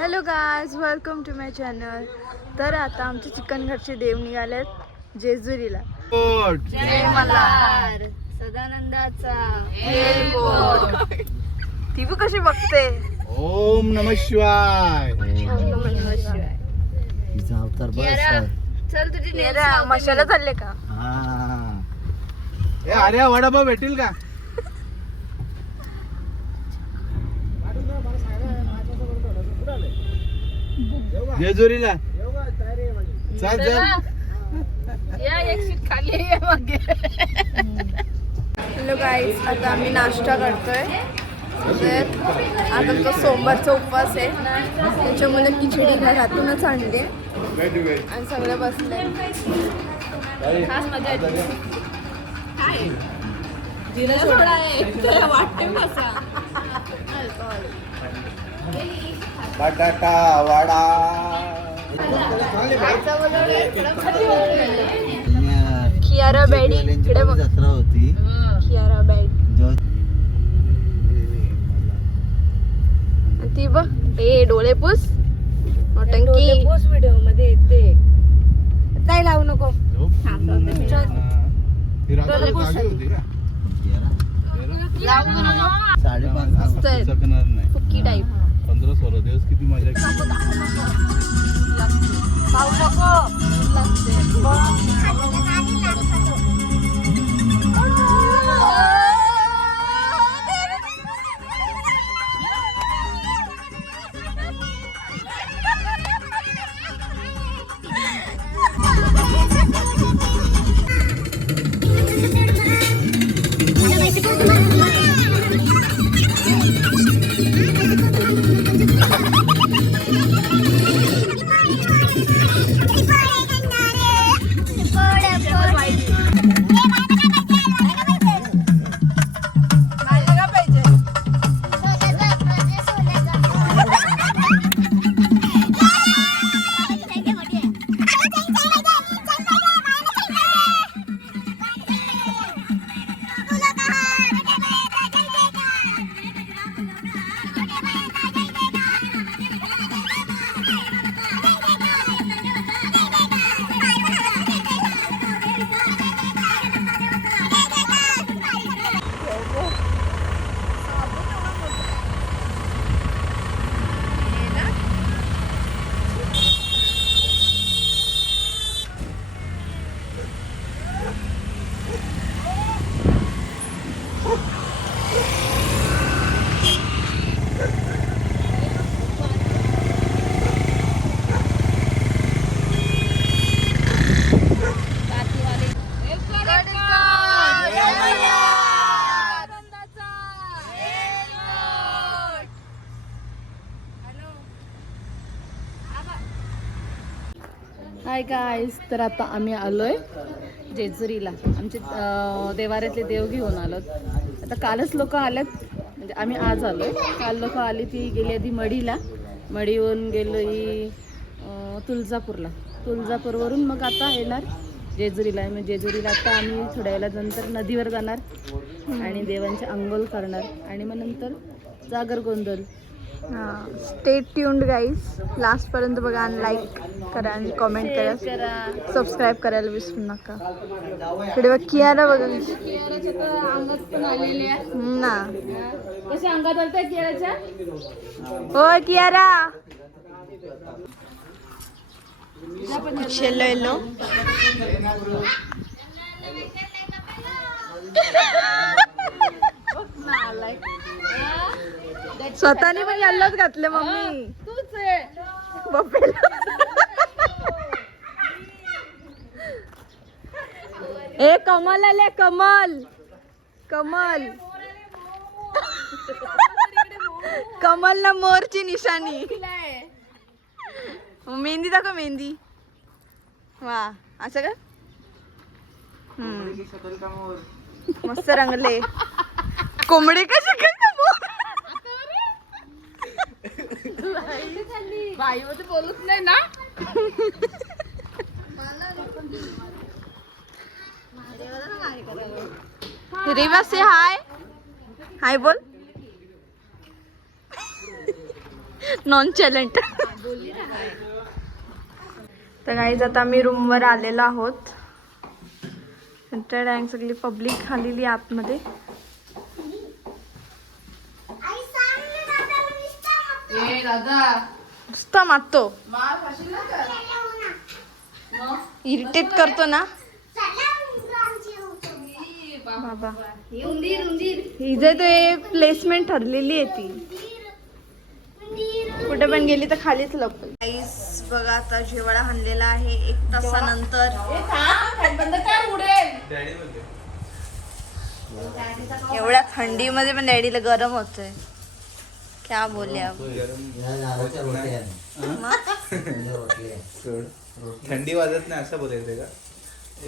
Hello guys, welcome to my channel. तर आता आमचे चिकन घरचे देव निघालेत जेजुरीला. जय मल्हार, सदानंदाचा ती बी कशी बघते. ओम नमः शिवाय. चल तुझी मशाला चालले का? अरे वडापाव भेटेल का? जेजुरीला चल चल. हॅलो गाईज, आता आम्ही नाश्ता करतोय. तर आता तो सोमवारचा उपवास आहे, त्याच्यामुळे खिचडी घरातूनच आणली आणि सगळे बसले. खास मजा येते. बटाटा वडा. खियारा बेडी इकडे बघ. जत्रा होती. खियारा बेड ती बघ. ए डोळे पुस. नोटंकी व्हिडिओ मध्ये येते. काय लावू नको. फुक्की टाईप 15-16 दिवस किती मजा हाय गाईज. तर आता आम्ही आलोय जेजुरीला. आमचे देवाऱ्यातले देव घेऊन आलोत. आता कालच लोक आलेत, म्हणजे आम्ही आज आलोय. काल लोक आली ती गेली आधी मढीला. मढीहून गेलो ही तुळजापूरवरून मग आता येणार जेजुरीला. मग जेजुरीला आता आम्ही थोड्या वेळा नंतर नदीवर जाणार आणि देवांचे अंघोळ करणार आणि मग नंतर जागर गोंधळ. स्टे ट्यून्ड गाईज, लास्ट पर्यंत बघा आणि लाईक करा आणि कमेंट करा. सबस्क्राईब करायला विसरू नका. इकडे बघ कियारा बघा. अंगात पण आलेले ना. कशा अंगात आलत्या कियाराच्या? हो कियारा येलो येलो. स्वतःने पण यालाच घातले मम्मी. तूच बप्पेला. ए कमल आले. कमल कमल कमल ना मोरची निशाणी. मेहंदी दाखव. मेहंदी. वा असं का. मस्त रंगले. कोंबडे कसे काय बाई मध्ये बोलत नाही ना. रेवा से हाय. हाय बोल. नॉन चॅलेंट. तर गाईज आता आम्ही रूमवर आलेलो आहोत. टँक सगळी पब्लिक आलेली आतमध्ये. नुसता मारतो, इरिटेट करतो ना बाबा. हिजे ते प्लेसमेंट ठरलेली आहे ती. कुठे पण गेली तर खालीच लपल. गाईस बघा आता जेवायला आणलेला आहे 1 तासानंतर. एवढ्या थंडीमध्ये पण डॅडीला गरम होतंय. क्या बोलले आप. थंडी वाजत नाही असं बोलायचं का?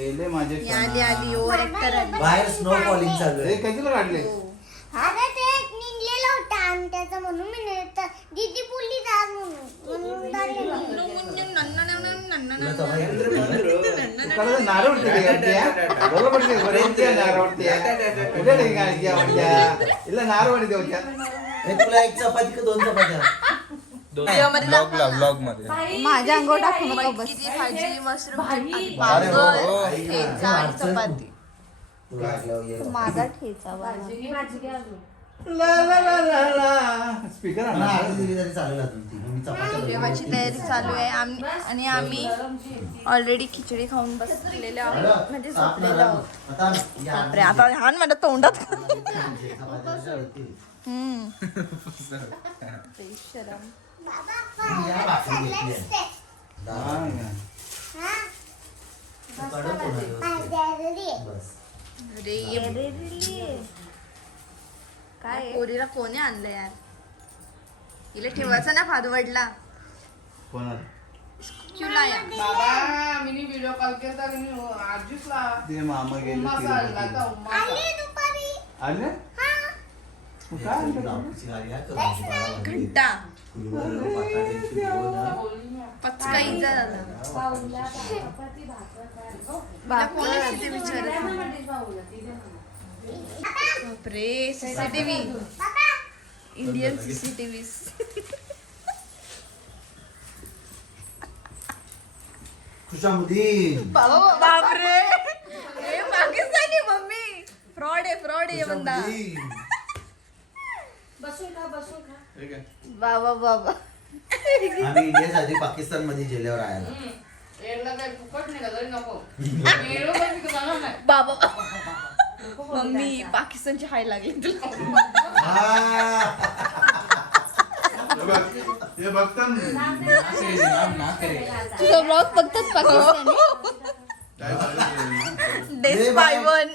एले माझे आली आली ओव्हर ऍक्टर आली. बाहेर स्नो फॉलिंग चालू आहे. कधीला काढले? अरे ते निघलेलं होतं आणि त्याचं म्हणून मी दीदी बोलली जा म्हणून नारळ ಇಲ್ಲ ನಾರು ಹೊಡಿದೆ हे तुला एक चपाती का 2 चपात्या? ब्लॉग मध्ये माझ्या अंगावर टाकू नको बस. भाजी मशरूम ठेचा आणि चपाती. तुला वाटलं ये. माझा ठेचा स्पीकर मला आधी दिली तरी चालेल अजून ती. मी चपात्या जेवायची तयारी चालू आहे. आणि आम्ही ऑलरेडी खिचडी खाऊन बसलेले आहोत, म्हणजे झोपलेलो आहोत. आता या. बापरे, आता लहान माझ्या तोंडात. चपात्या होती. बेशरम. या भाकरी घेतली आहे. कडक होणार व्यवस्थित. बस. अरे काय पोरीला कोणी आणलं यार. हिला ठेवायचं ना फादवडला. क्यूला या बाबा मी व्हिडिओ कॉल केला आजीसला ते मामा गेले आले काय गावची गाडी आहे, करूची बाळा लागली. घंटा फुलवर, बटाट्याची फुलं. पचका इजा झाला. तिला कोणीच तिथे विचारत नाही. बापरे, सीसीटीव्ही, इंडियन सीसीटीव्ही. खुशामुद्दीन. बापरे, हे पाकिस्तानी मम्मी. फ्रॉड आहे बंदा. बाबा बाबा आम्ही इंडियासाठी पाकिस्तान मध्ये जेल्यावर राहायला. बाबा मम्मी पाकिस्तानची हाय लागली तुला. हे बघता तुझा ब्लॉग बघतात पाकिस्तानी. डेस बाय वन.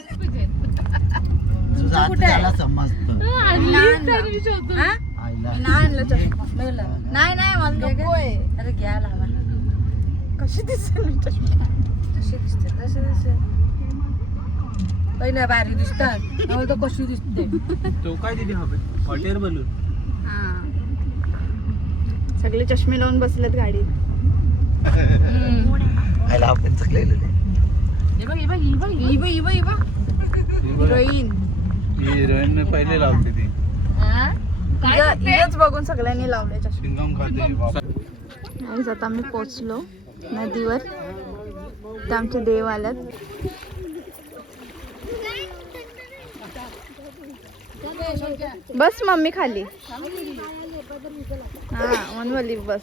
तुझा कुठे आहे? त्याला समजतं. नाही मला नकोय. अरे घ्यायला कशी दिसेल पहिल्या भारी दिसतात तर कशी दिसते. तो काय दिली हवे हॉटेल बलून सगळे चष्मे लावून बसलेत गाडीत. आयला आपण चकलेले. हिरोईन हिरोईन पहिले लावते ती इथंच बघून सगळ्यांनी लावले चष्मे. शिंगम खाते आज आता आम्ही पोचलो नदीवर. तर आमचे देव आल्यात. बस मम्मी खाली. हा म्हणून बस.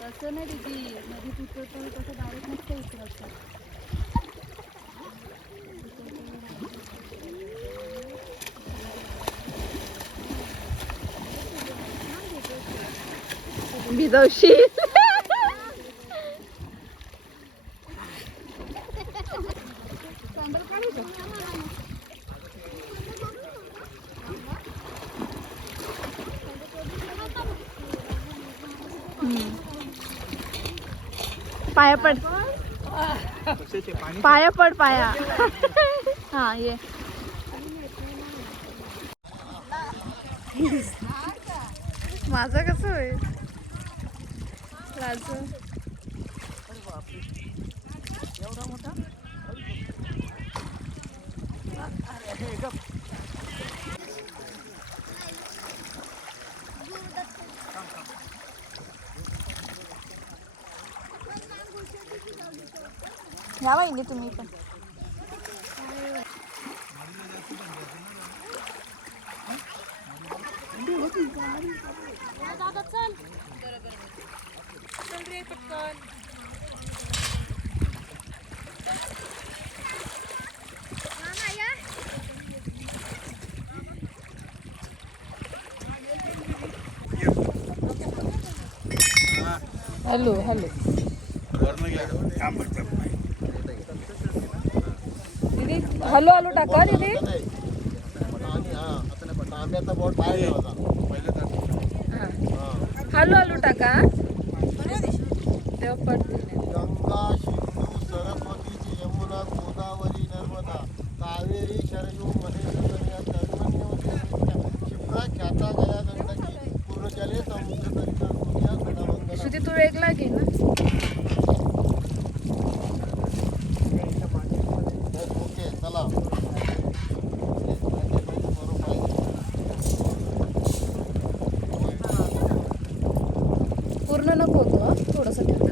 तसं नाही दीदी नदी तिथं तर कसं डायरेक्ट नसतं उतरायचं. भिजवशील. पाया पड, पाया पड, पाया. हा ये. माझं कसं होईल लाजू. एवढा मोठा या वहिनी तुम्ही पण. हॅलो हॅलो दीदी हॅलो हॅलो टाका दीदी. हॅलो हॅलो टाका तेव्हा पडतील. गंगा सिंधू सरस्वती यमुना गोदावरी नर्मदा कावेरी शरयू महेश्वरी या धर्मन्यवती शिप्रा ख्याता गया गंडकी पूर्णजले समुद्र तरिता दुनिया खडावंदना. श्रुती तू वेगळा घे ना. ओके चला. पूर्ण नको होतो थोडंसं ठेवतो.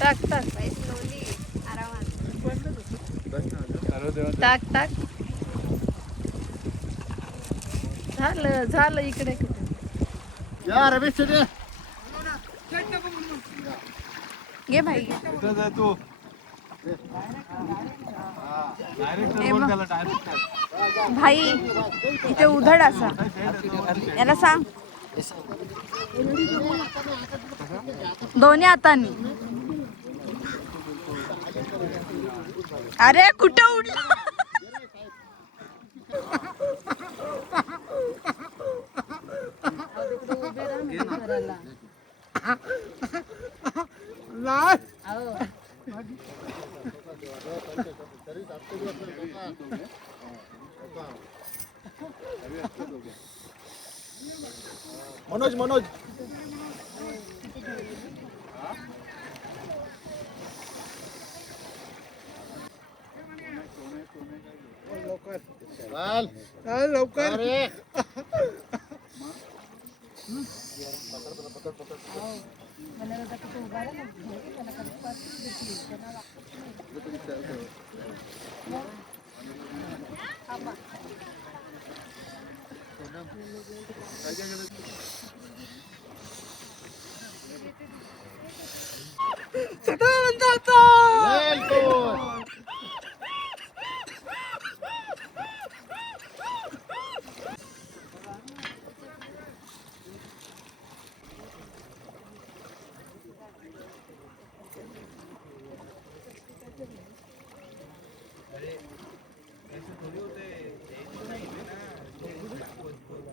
टाक टाक टाक टाक. झालं झालं इकडे या रमेश शेटे घे भाई. तू हे मग. भाई इथे उधड असा याला सांग दोन्ही हातांनी. अरे कुठं उडला. मनोज मनोज लवकर रे.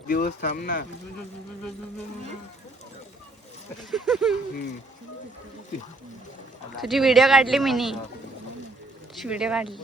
दिवस थांब ना. तुझी व्हिडिओ काढली मिनी. व्हिडिओ काढली.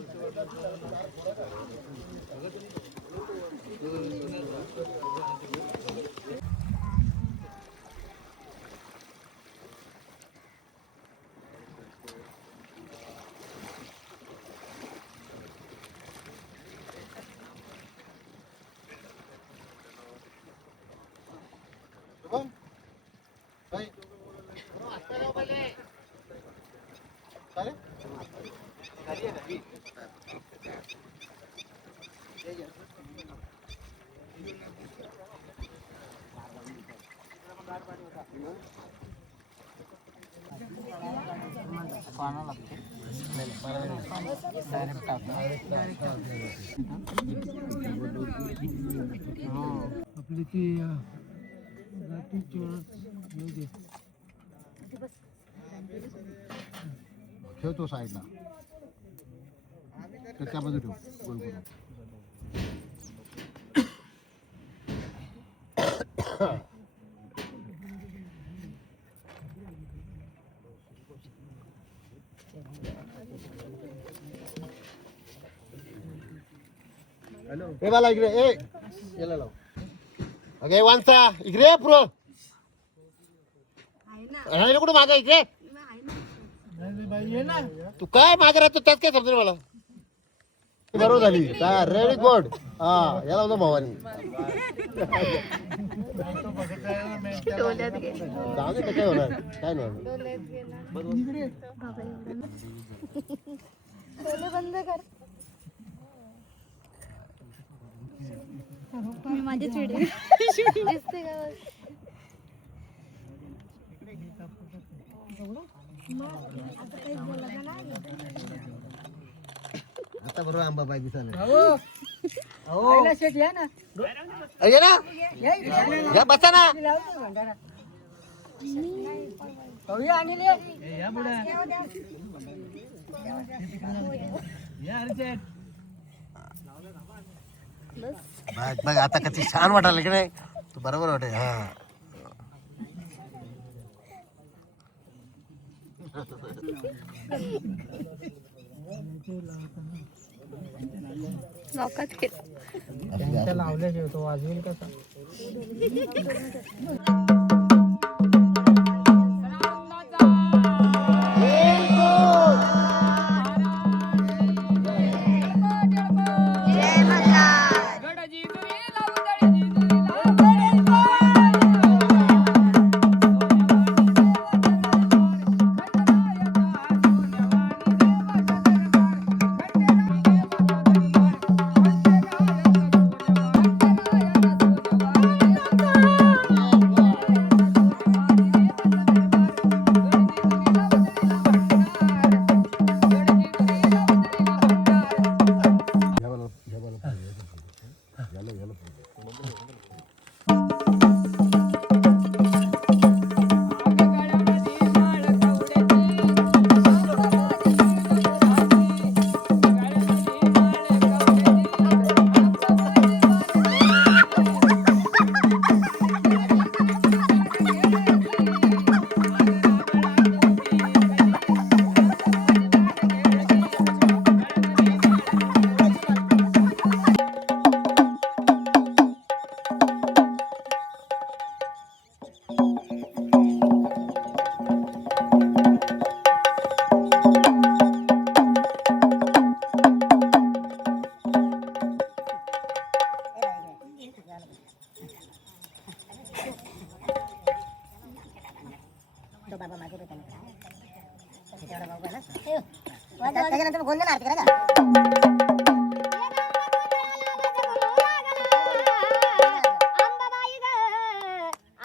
आपली ती ठेवतो साईडला त्या बाजू ठेव गोल करून. हे मला इकडे ए याला लाव. अगे वांसा इकडे प्रो कुठे मागा इकडे तू काय मागे राहतो त्यात काय समजेल मला. बरोबर झाली काय रेडी गुड. हा याला होतं भवानी जाऊ दे काय होणार काय नाही. बंद कर. मी माझीच व्हिडिओ दिसते का. आता बरोबर आंबाबाई दिसायला या बसा ना. बघ आता किती छान वाटायला की नाही. तू बरोबर वाटेल. हा लावल्याशिवाय तो वाजवेल कसा. त्याच्यानंतर बोलले ना आरती करा.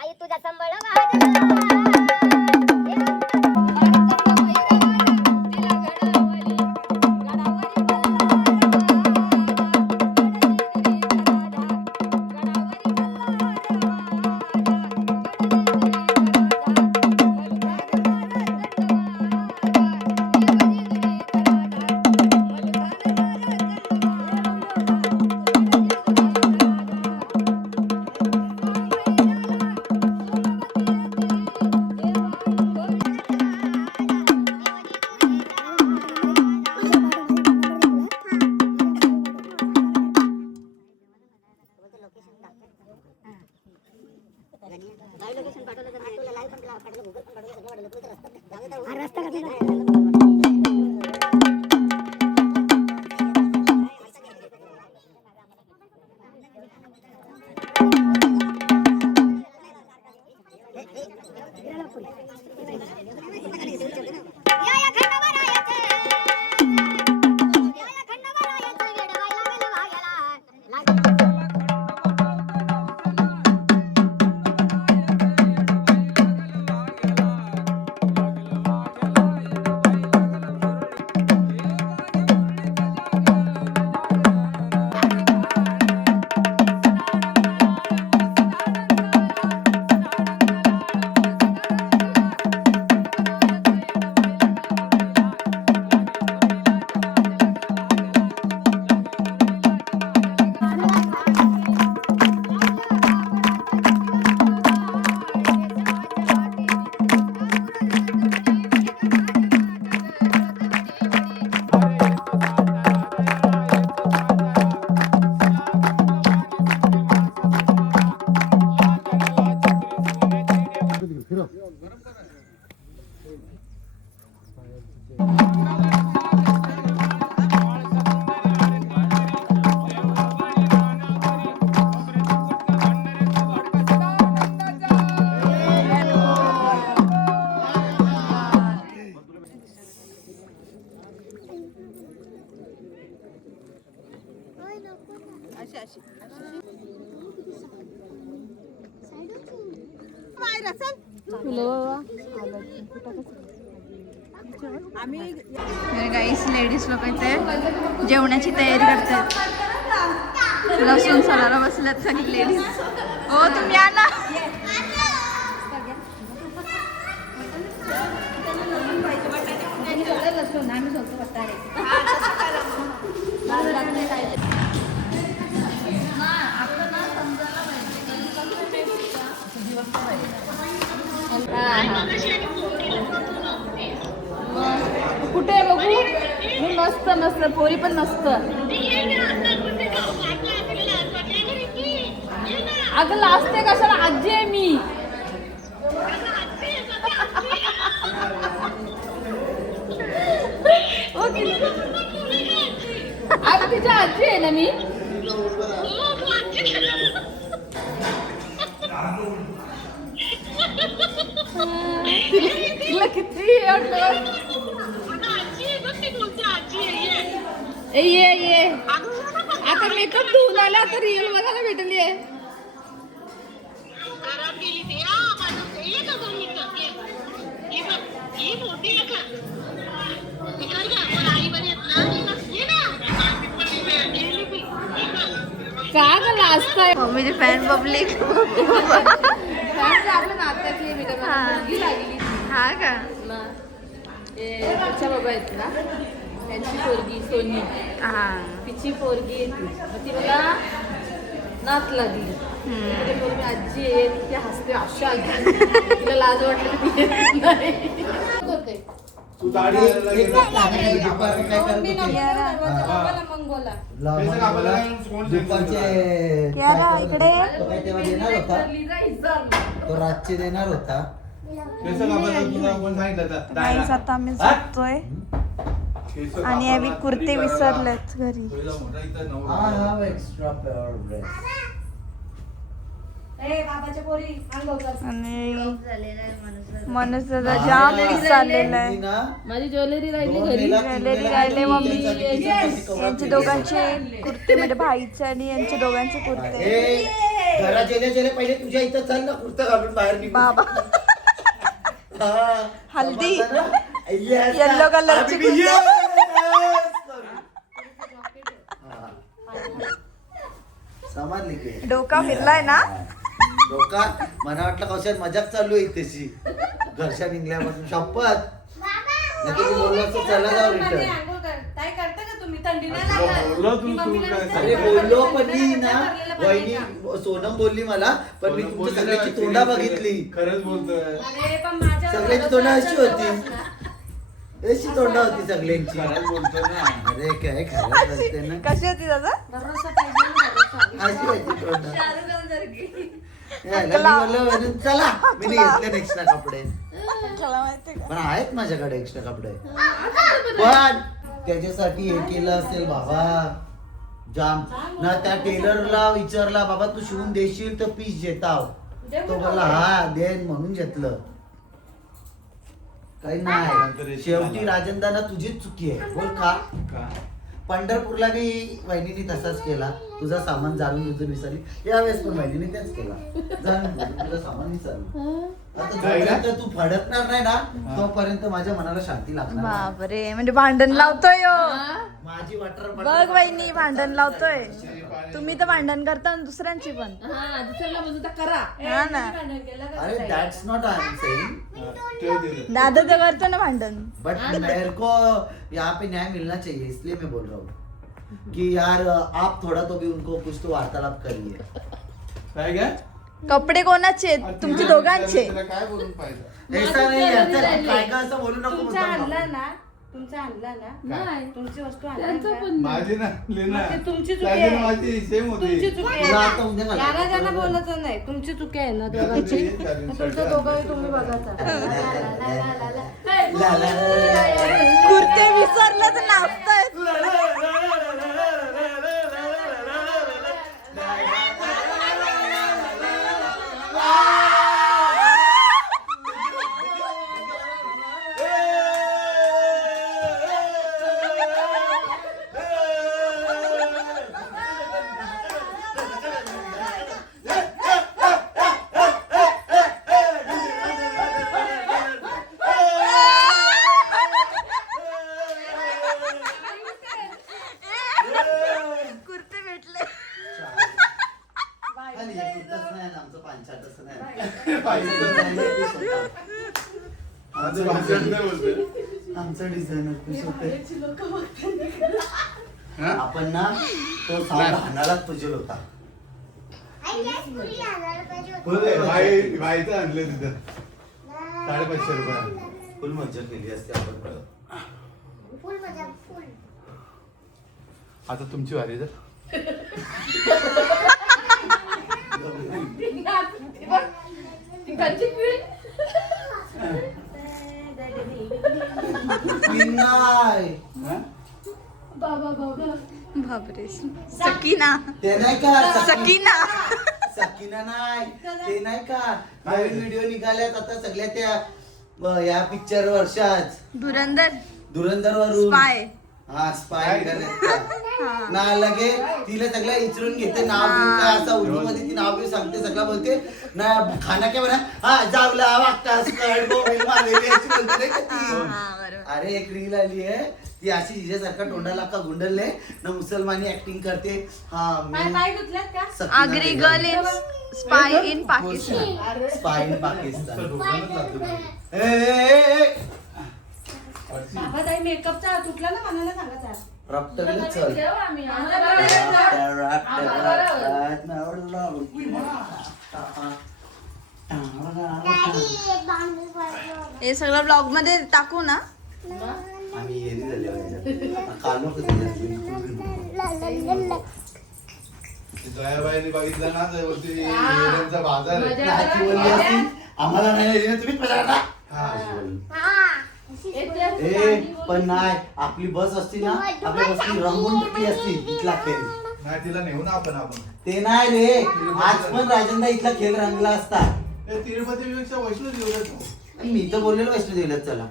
आई तुझा संबळ गाईस लेडीज लोक इथे जेवणाची तयारी करतात. लसूण सोलायला बसल्यात सगळी लेडीज. हो तुम्ही या ना. कुठे बघू मी मस्त मस्त पोरी पण मस्त. अगं लाजते कशाला आजी आहे मी. अगं तिच्या आजी आहे ना मी. तिला किती ये आता मेकअप धुवून आला आता रिअल बघायला भेटली आहे. का ग लाजताय मम्मीची फॅन पब्लिक. आपल्या नात्यातली मुलगी लागली. हा का तिच्या बाबा आहेत ना त्यांची पोरगी सोनी हा. तिची पोरगी ती मला नात लागली. ती पोरगी आजी आहे ती हसते अशा आजी. तिला लाज वाटली ती नाही. तू दाढी दुपारचं काय करत होती? दुपारचे इकडे तो काय तेव्हा देणार होता, तो रातचे देणार होता. गाईस आता आम्ही झोपतोय आणि आम्ही कुर्ते विसरलेत घरी. I have extra pair of dress. आणि मनोज दादा जाम विसरलेला आहे. माझी ज्वेलरी राहिली दोन घरी. वेळा, ज्वेलरी राहिले मम्मी यांचे दोघांचे कुर्ते म्हणजे भाईचे आणि यांचे दोघांचे कुर्ते. ए, घरात गेले पहिले तुझ्या इथं चल ना कुर्ता घालून बाहेर निघू. बाबा हा, हल्दी समजलं ना? Yes, येल्लो कलरची अरे, कुर्ती. हा. समजली की डोका फिरलाय ना. डोका मला वाटलं कशात मजाक चालू आहे त्याची घरच्या निघल्यापासून शपथ नाही तू बोललो असं चला जाऊ रिटर्न. अरे बोललो पण मी ना वहिनी सोनम बोलली मला पण मी तुमच्या सगळ्याची तोंडा बघितली. खरंच बोलतोय. सगळ्याची तोंडा अशी होती अशी तोंडा होती सगळ्यांची. खरंच बोलतोय ना. अरे काय खरंच असते ना कशी होती दादा. अशी होती तोंडा. यायला मी बोललो, चला मी नाही घेतले एक्स्ट्रा कपडे तुला माहिती का पण आहेत माझ्याकडे एक्स्ट्रा कपडे पण त्याच्यासाठी हे केलं असेल बाबा जाम ना. त्या टेलरला विचारला बाबा तू शिवून देशील तर पीस घेताव. तो बोला हा देन म्हणून घेतलं. काही नाही शेवटी राजंदाना तुझीच चुकी आहे. बोल का पंढरपूरला मी वहिनीने तसाच केला. तुझं सामान जाणून तुझं विसरली. यावेळेस पण वहिनीने तेच केला. जाणून तुझं सामान विसरलं. आता जोपर्यंत तू फडकणार नाही ना तोपर्यंत माझ्या मनाला शांती लागणार नाही. बापरे म्हणजे भांडण लावतोय हो. माझी वाटर बघ वहिनी भांडण लावतोय. तुम्ही तर भांडण करता आणि दुसऱ्यांची पण. हा दुसऱ्याला बाजूला करा. हा ना अरे that's not I am saying दादा तर करतो ना भांडण. बट मेरे को यहाँ पे न्याय मिलना चाहिए इसलिए मैं बोल रहा हूँ कि यार आप थोड़ा तो भी उनको कुछ तो वार्तालाप करिए. काय घ्या कपडे कोणाचे तुमचे दोघांचे. काय बोलून पाहिजे. ऐसा नाही यार, चल, काय काय असं बोलू नको तुमच्या मुद्दाम. आणला ना तुमचा आणला ना नाही. तुमची वस्तू आणला का? माझी ना लेना मग ते तुमची चुकी त्याची आहे. आणि माझी सेम तुमची होती चुकी आहे तुला ना. आता उद्या घालायचं. याला त्यांना बोलायचं नाही तुमची चुकी आहे ना दोघांची मग तुमच्या दोघं तुम्ही बघायचं ला, ला, ला, ला. कुर्ते विसरलं तर नाचतायत. कुर्ते भेटले. खाली एक कुर्ताच नाही आला, आमचं पांचाटच नाही. माझं भाषण नाही बोलते आमचं डिझायनर पीस होते. हा? आपण ना तो साऊंड हाणालाच तुझे होता. आई गॅस पुरी आणायला पाहिजे होती. बाईचं आणलं तिथं 550 रुपये फुल मज्जा केली असते आपण. फुल मजा फुल. आता तुमची वारी तर नाही बापरे. सकीना ते नाही का सकीना सकीना नाही ते नाही का नवीन व्हिडिओ निघाल्यात आता सगळ्या त्या या पिक्चर वर्षात धुरंधर वरून स्पाय. हा स्पाय निघाल्यात ना लगे तिला सगळं इचरून घेते नाव बिव काय असं उर्दू मध्ये ती नाव बिव सांगते सगळं बोलते ना खाना काय म्हणा हा जावला वागता स्कर्ट गोविल मारलेली अशी बोलते नाही का ती. अरे एक रील आली आहे ती अशी हिच्यासारखा तोंडाला का गुंडलले ना मुसलमानी ऍक्टिंग करते. हा पाय धुतल्यात का Sakina Agri Begum. Girl in spy in Pakistan. Spy in Pakistan. Pakistan ए, ए, ए, ए. बाबा ताई मेकअपचा तुटला ना मनाला सांगायचा रप्तगलं चल. डॅडी एक बांबू पाहिजे. हे सगळं ब्लॉग मध्ये टाकू ना. आम्ही येरी झाले पाहिजे. कालो कधी असली. दयाबाईने बघितलं ना तर वरती हिऱ्यांचा बाजार आहे. आजी बोलली असती आम्हाला नाही दिली ना तुम्हीच पैसा काढा. हा. अशी बोलली. हा. ए पण नाही आपली बस असती ना आपल्या बसची रंगून टिकली असती इथला खेळ. नाही तिला नेऊ ना आपण ते नाही रे आज पण राजंदा इथला खेळ रंगला असता. ए, तिरुपतीपेक्षा वैष्णो देवीला मी तर बोललेलो वैष्णो देवीला चला.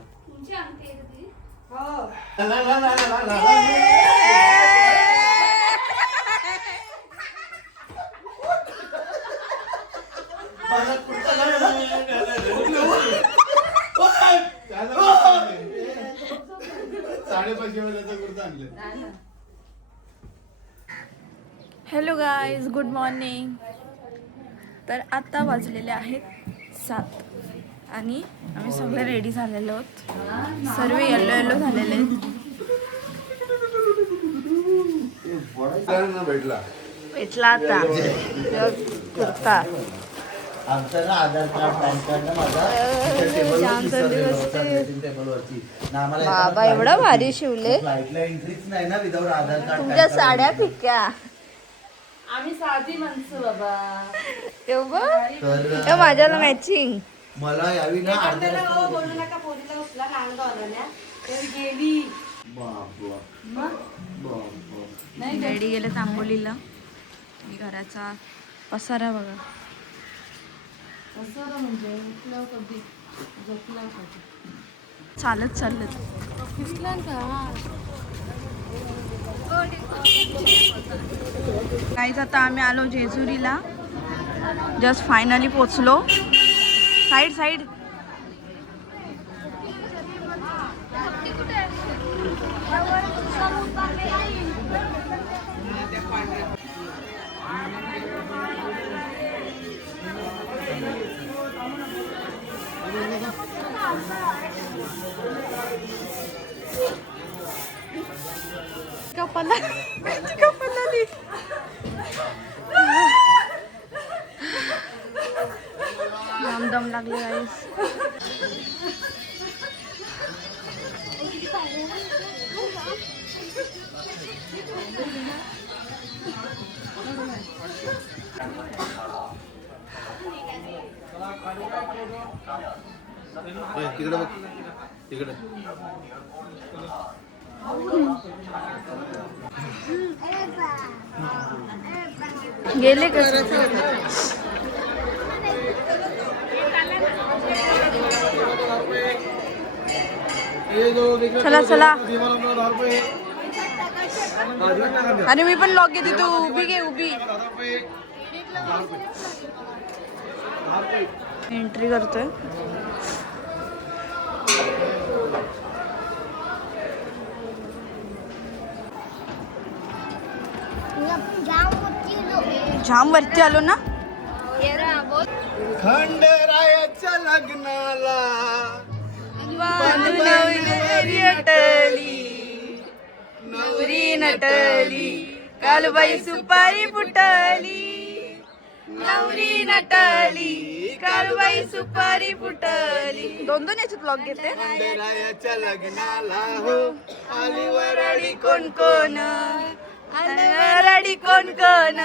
Hello guys good morning. तर आता वाजलेले आहेत 7 आणि आम्ही सगळे रेडी झालेलो आहोत. सर्व येलो येलो झालेले आहेत. भेटला भेटला आता कुर्ता. आमचं ना आधार कार्ड पॅन कार्ड ना माझा जाम थंडी वाजते. टेबलवरती ना आम्हाला बाबा एवढं भारी शिवले. फ्लाईटला एंट्रीच नाही ना विदाउट आधार कार्ड तुमच्या साड्या फिक्या. आम्ही साधी माणसं बाबा तर माझ्याला मॅचिंग. मला यावी ना अर्ध्या रस्त्यावर बोलू नका पोरीला उचला रांगगावला तर गेली बाबा मग बाबा डॅडी गेले तांबोलीला. मी घराचा पसारा बघा. असं म्हणजे उठलं कधी झोपला कधी चालत चालत. काहीच आता आम्ही आलो जेजुरीला. जस्ट फायनली पोचलो. Side side. कपलाली दम लागले गाईस. तिकडे बघ तिकडे. गेले का? चला चला. अरे मी पण लॉक घेते, तू उभी घे उभी. एंट्री करतोय. जाम वरती आलो ना. खंडरायाच्या लग्नाला नवरी नटली, नवरी नटली, कालबाई सुपारी फुटली. नवरी नटली, कालबाई सुपारी फुटली. दोन दोन याच्यात ब्लॉग घेते. खंडरायाच्या लग्नाला हो आली वराडी कोण कोण, वराडी कोण कोण.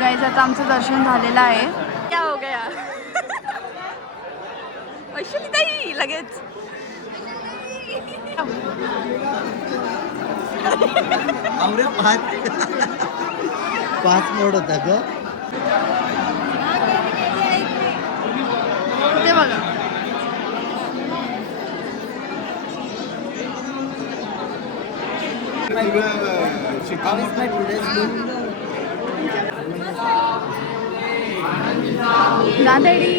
गाईज आता आमचं दर्शन झालेलं आहे. क्या हो गया वैशाली ताई लगेच. पाच मोड होता ग. ते बघा. नांदेडी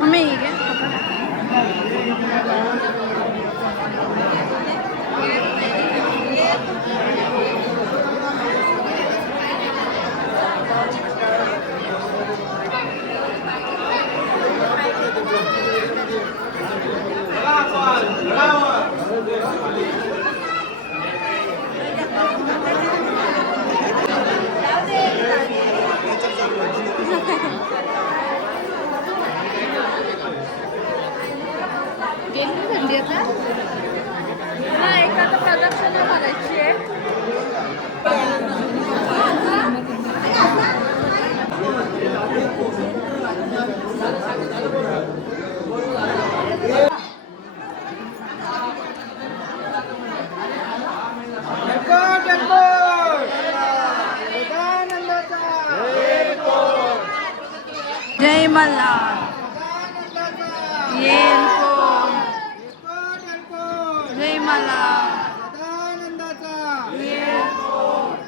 मम्मी ये क्या मल्हार येळकोट जय मल्हार येळकोट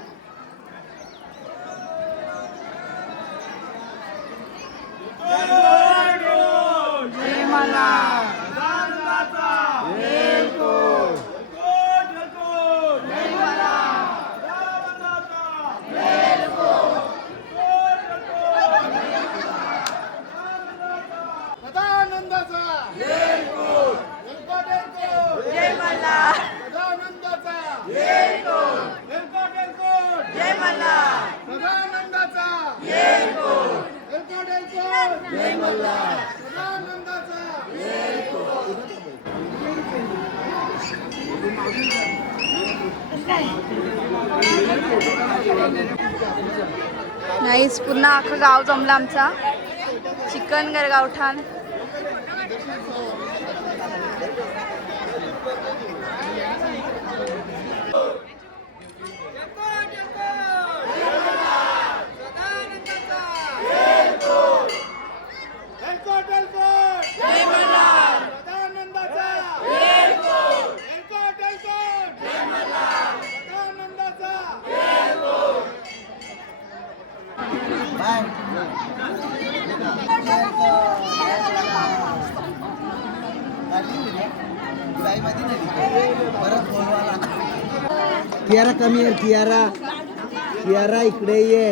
जय मल्हार येळकोट जय मल्हार सदानंदाचा जय मल्हार सदानंदाचा जय मल्हार सदानंदाचा जय मल्हार. सदानंदाचा नाहीच पुन्हा अख्खं गाव जमलं आमचा चिकनगर गावठाण बाय. परत बोलवाला. कियारा कमी आहे. कियारा इकडे ये.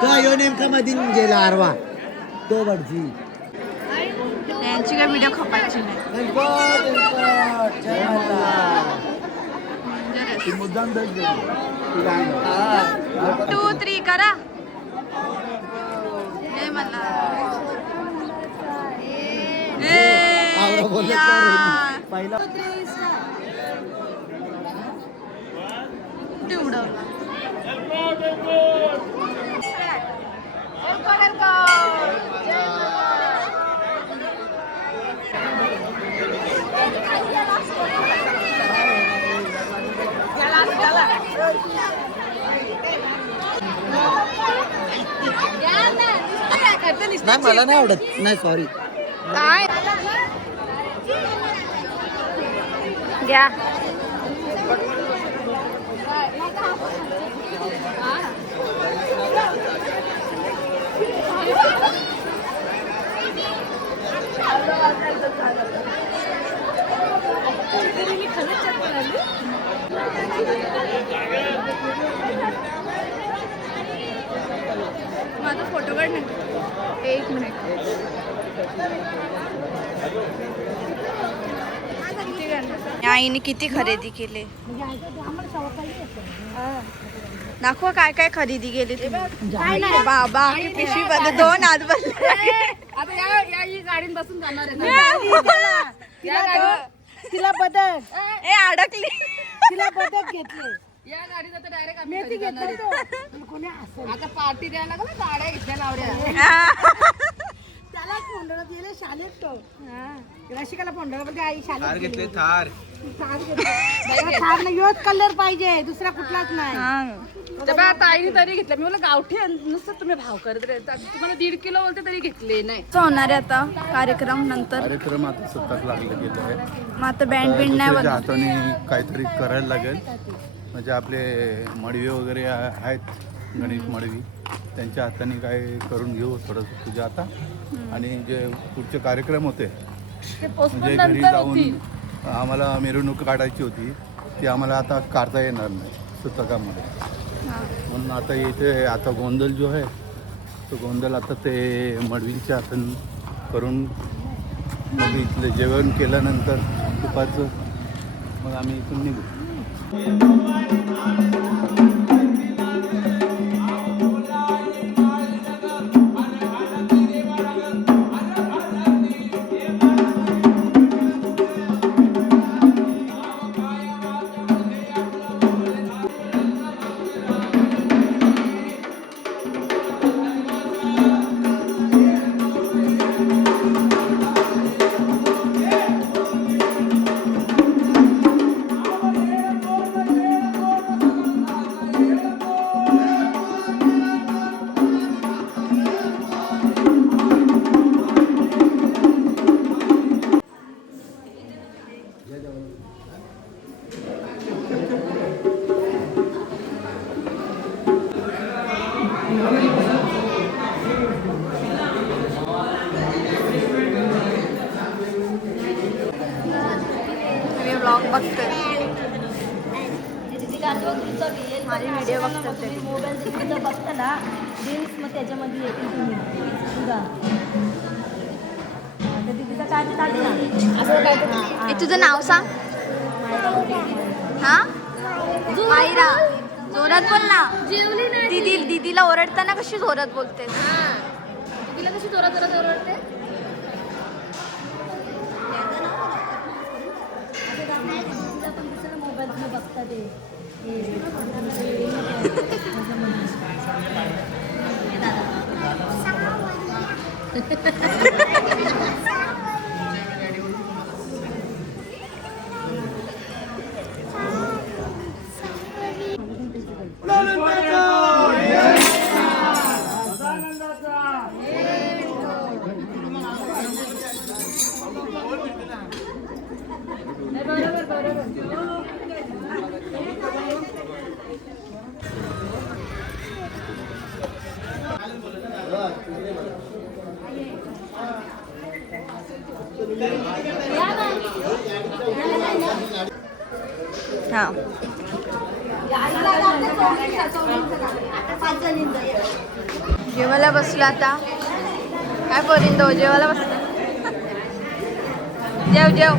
तो यो नेमका मधीन गेला आरवा तो भटजी. यांची काय व्हिडिओ खपायची नाही जय मल्हार. 2 3 करा जय मल्हार आवरा बोलत या. पहिला कुठे उडवला नाही मला नाही आवडत. नाही सॉरी. काय घ्या माझा फोटो काढ ना 1 मिनिट आईने किती खरेदी केली दाखवा काय काय खरेदी केली तुम्ही बाबा पिशवी मध्ये 2 हात भरले आता या गाडीत बसून जाणार आहे तिला बदक ए अडकली तिला बदक घेतले या गाडीचा तर डायरेक्ट आम्ही मेथी घेतली कोणी असं आता पार्टी द्यायला लागला गाड्या घेतल्या लावड्या त्याला फोंडला दिले शाळेत तो रशिकाला फोंडला बोलते आई शाळेत घेतले थार थार नाही योच कलर पाहिजे दुसरा कुठलाच नाही तर आता आईने तरी घेतला मी बोला गावठी नुसतं तुम्ही भाव करत तुम्हाला 1.5 किलो बोलते तरी घेतले नाही होणार आहे आता कार्यक्रम नंतर कार्यक्रम आता सत्ताक लागलं गेलं आहे. मग आता बँड बिंड नाही दुसऱ्याच्या बनत. हाताने काहीतरी करायला लागेल. म्हणजे आपले मडवी वगैरे आहेत गणेश मडवी त्यांच्या हाताने काय करून घेऊ थोडंसं पूजा आता. आणि जे पुढचे कार्यक्रम होते म्हणजे घरी जाऊन आम्हाला मिरवणूक काढायची होती ती आम्हाला आता काढता येणार नाही सुतकामध्ये. म्हणून आता इथे आता गोंधळ जो आहे तो गोंधळ आता ते मडवींच्या हाताने करून मग इथलं जेवण केल्यानंतर दुपारचं मग आम्ही इथून निघू. बघते माझे व्हिडिओ बघतात ते मोबाईल तिकडे बघता ना रील्स मग त्याच्यामध्ये येतील तुम्ही तुझा तिचा काय असं काय तुझं नाव सांग. हा मायरा जोरात बोल ना. दीदीला ओरडताना कशी जोरात बोलते. तिला कशी जोरात जोरात ओरडते मोबाईल तुम्ही बघता ते हा जेवायला बसलो आता. काय पोरिंदो जेवायला बसलो. जेव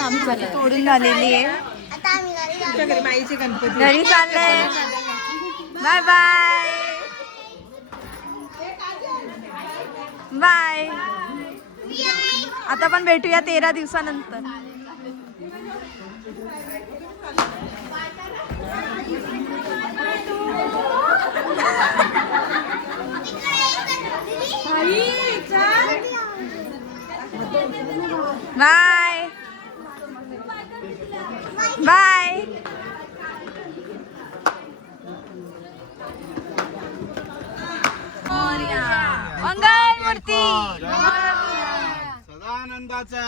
आमची तोडून झालेली आहे. आता आम्ही घरी चाललंय. Bye bye bye. आता पण भेटूया 13 दिवसानंतर. Bye bye. मंगल मूर्ती सदानंदाचा.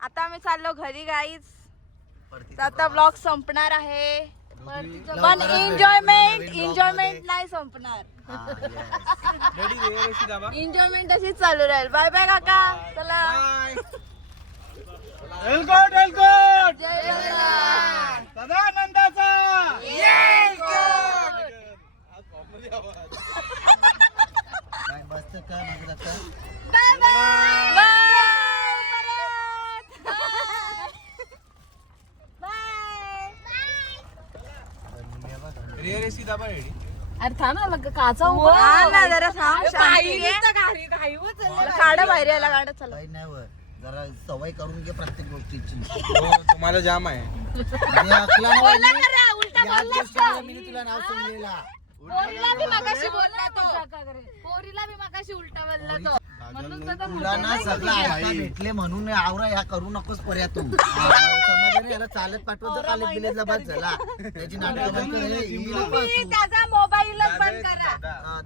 आता आम्ही चाललो घरी गाईज. आता ब्लॉग संपणार आहे पण एन्जॉयमेंट नाही संपणार. एन्जॉयमेंट अशीच चालू राहील. बाय बाय काका. चला जय जगन्नाथ. सदानंदाचा. काय बसतं का मग आता? अरे थांब ना मग काचा ना जरा थांब. काढा बाहेर यायला काढा. चला काही नाही होत. जरा सवय करून घे प्रत्येक गोष्टीची. तुम्हाला जाम आहे. मी अकला नाही वाजली. याच गोष्टीमुळे मी तुला नाव सांगलेला. पोरीला बी मगाशी बोलला तो तुला ना सगळं ऐका भेटले म्हणून आवरा ह्या करू नकोस पर्या तू. समजलं याला चालत पाठवत कालेज बिलेजला बस झाला. त्याची नाटक बंद कर. त्याचा मोबाईलच बंद करा.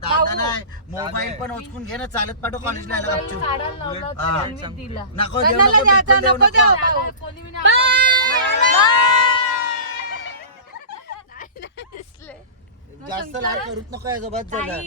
दादा नाही मोबाईल पण उचकून घे ना. चालत पाठव कॉलेजला यायला गपचूप. नको देऊ नको जास्त लाड करूच नको याचं बस झालं.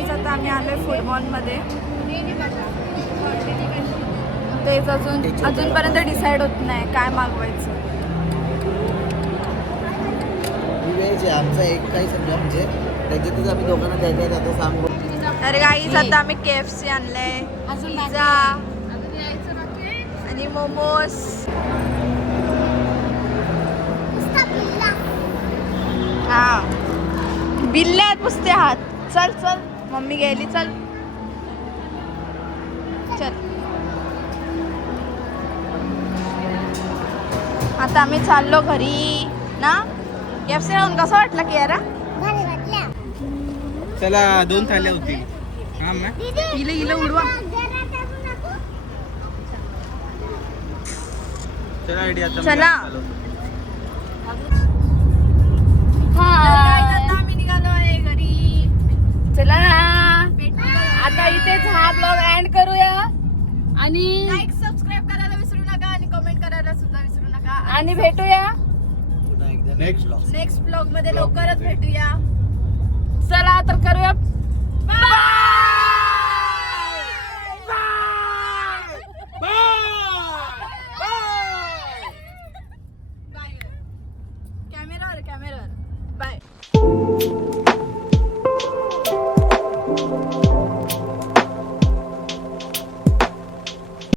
गाईज आता आम्ही आलोय फूड मॉलमध्ये. तेच अजूनपर्यंत डिसाईड होत नाही काय मागवायचं. व्हेज आहे आमचा एक काही समजा म्हणजे त्याच्यातच आम्ही दोघांना द्यायचं आता सांगू. तर गाईज आता आम्ही KFC आणलंय, पिझ्झा आणि मोमोज. हा बिल्ले आहेत पुसते हात. चल चल मम्मी गेली. चल चल आता आम्ही चाललो घरी ना. KFC राहून कसं वाटलं की यारा? भारी वाटल्या. चला 2 थाल्या होतील. हा मॅ इले इले उडवा. चला आयडिया चला. आता आम्ही निघालो आहे घरी. चला आता इथेच हा ब्लॉग एंड करूया आणि लाईक सबस्क्राईब करायला विसरू नका आणि कमेंट करायला सुद्धा विसरू नका. आणि भेटूया नेक्स्ट ब्लॉग मध्ये लवकरच भेटूया. चला तर करूया. कॅमेरावर बाय.